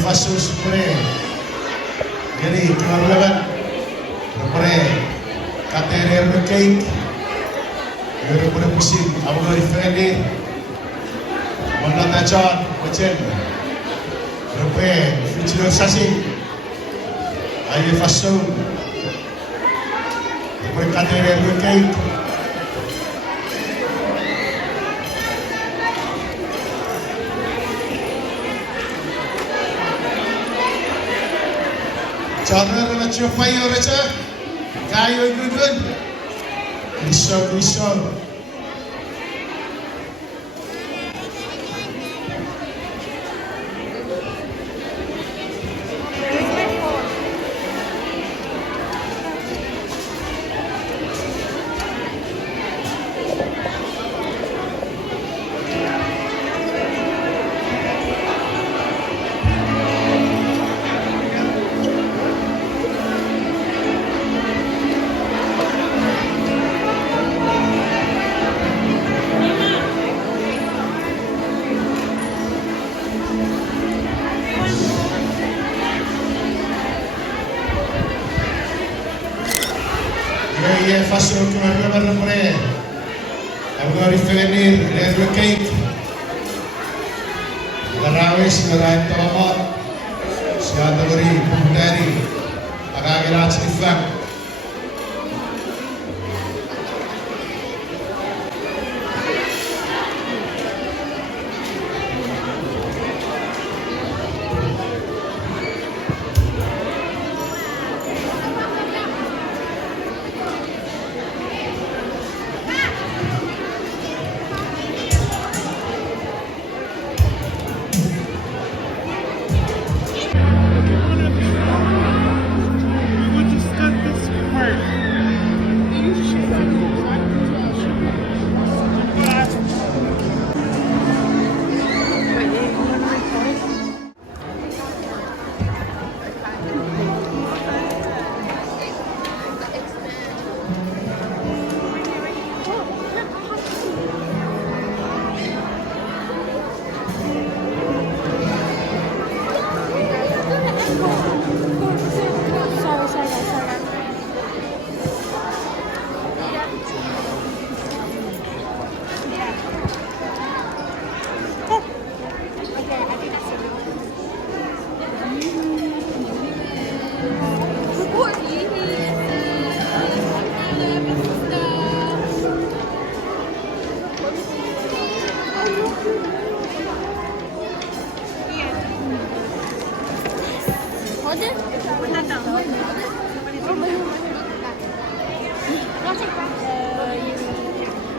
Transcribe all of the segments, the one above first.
façon supporter jadi keluar laban supporter katerer cake dari pada musim abang referendum Mandata John Macen supporter future sasi ayo façon supporter katerer cake Charter na chupayo recha kayo gudun Lisod Iya façon keluar laban pre abang referendum dari cake Garawis ngarahin tamat siya beri pemudari agagirat sifang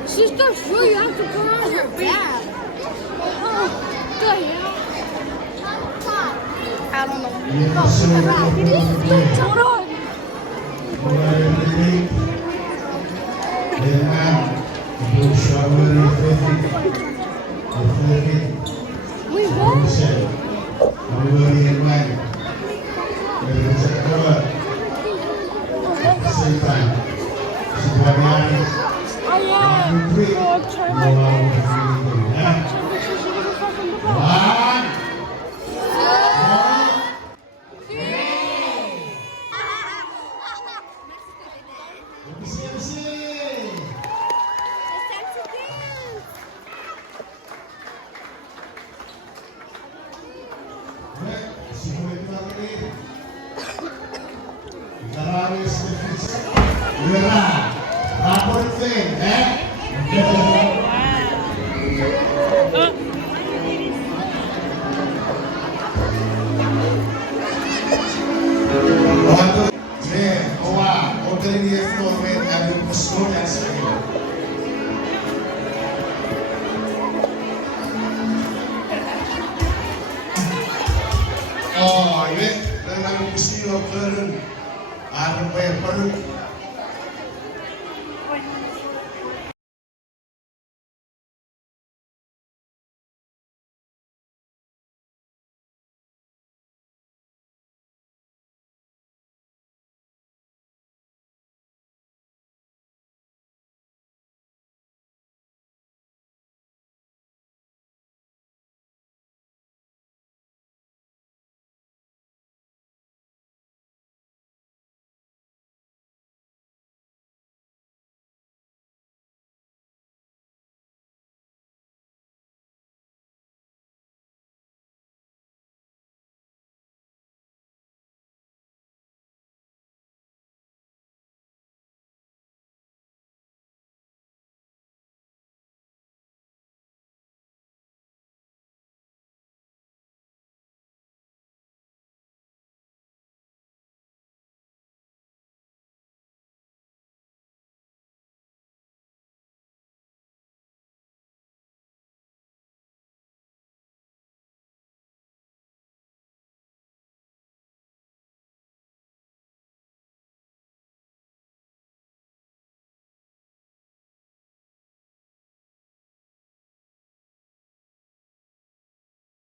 Sister, sure you have to put on your bag. Oh, the hell? I don't know. Hold on. Wait, what? Same time. Oh, yeah. Oh, turn my One. Oh, ini dengan mesti operan, ada perlu